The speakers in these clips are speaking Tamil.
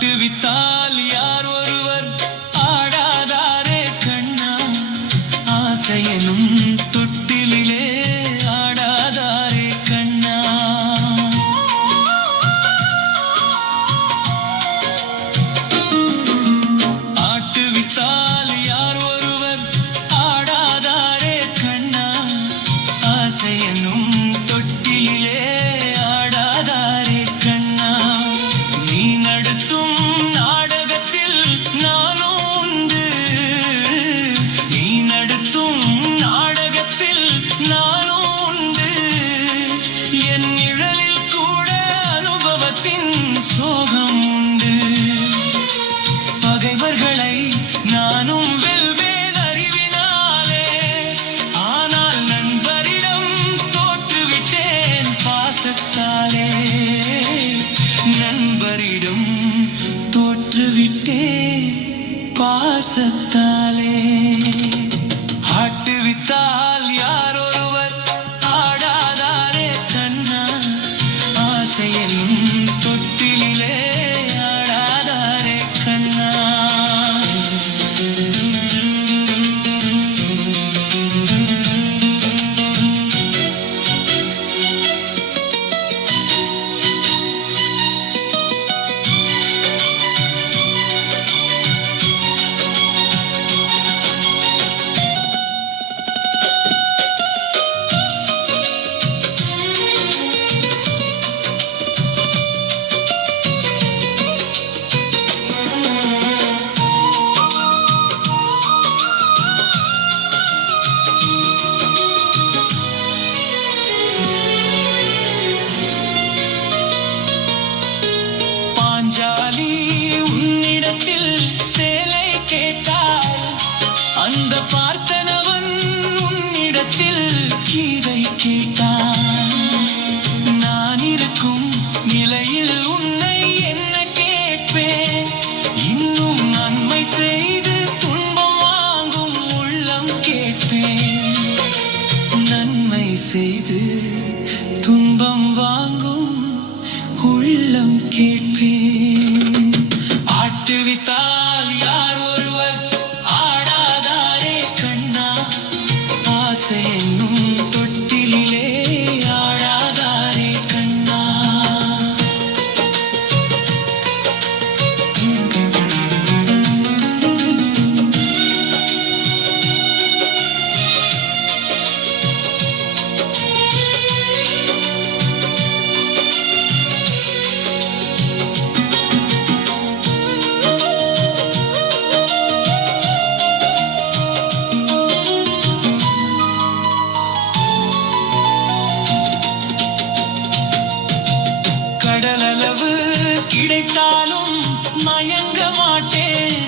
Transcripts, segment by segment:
ஆட்டுவித்தால் யார் ஒருவர் ஆடாதாரே கண்ணா, ஆசையனும் தொட்டிலே ஆடாதாரே கண்ணா. ஆட்டுவித்தால் யார் ஒருவர் ஆடாதாரே கண்ணா, ஆசையனும் தொட்டிலே ஆடாதாரே கண்ணா. நீ நடத்தும் நாடகத்தில் நானும் உண்டு, நீ நடத்தும் நாடகத்தில் நானும் உண்டு. என் நிழலில் கூட அனுபவத்தின் சோகம் உண்டு. பகைவர்களை நானும் வெல்வேன் அறிவினாலே, ஆனால் நண்பரிடம் தோற்றுவிட்டேன் பாசத்தாலே. நண்பரிடம் தோற்றுவிட்டேன் பாசத்தாலே. ஆட்டுவித்தால் யார் ஒருவர் ஆடாதாரே கண்ணா, ஆசையனும் தொட்டிலே ஆடாதாரே கண்ணா. பாஞ்சாலி உன்னிடத்தில் சேலை கேட்டாள், அந்த பார்த்தனவன் உன்னிடத்தில் கீதை கேட்டான். நான் இருக்கும் நிலையில் உன்னை என்ன கேட்பேன், இன்னும் நன்மை செய்து துன்பம் வாங்கும் உள்ளம் கேட்பேன். நன்மை செய்து துன்பம் வாங்கும் உள்ளம் கேட்பேன். ஆட்டுவித்தால் யார் ஒருவர் ஆடாதாரே கண்ணா, ஆசையென்னும் தொட்டிலே ஆடாதாரே கண்ணா. கடலளவு கிடைத்தாலும் மயங்க மாட்டேன்,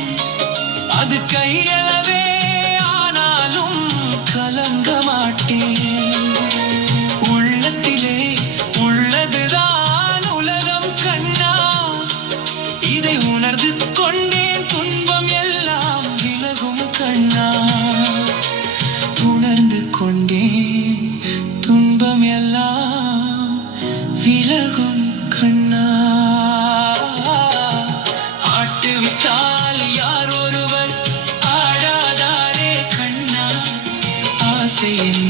அது கையளவே ஆனாலும் கலங்க மாட்டேன். உள்ளத்திலே உள்ளதுதான் உலகம் கண்ணா, இதை உணர்ந்து கொண்டேன் துன்பம் எல்லாம் விலகும் கண்ணா. உணர்ந்து கொண்டேன் துன்பம் எல்லாம் விலகும் கண்ணா. ஆட்டுவித்தால் யார் ஒருவர் ஆடாதாரே கண்ணா, ஆசையின்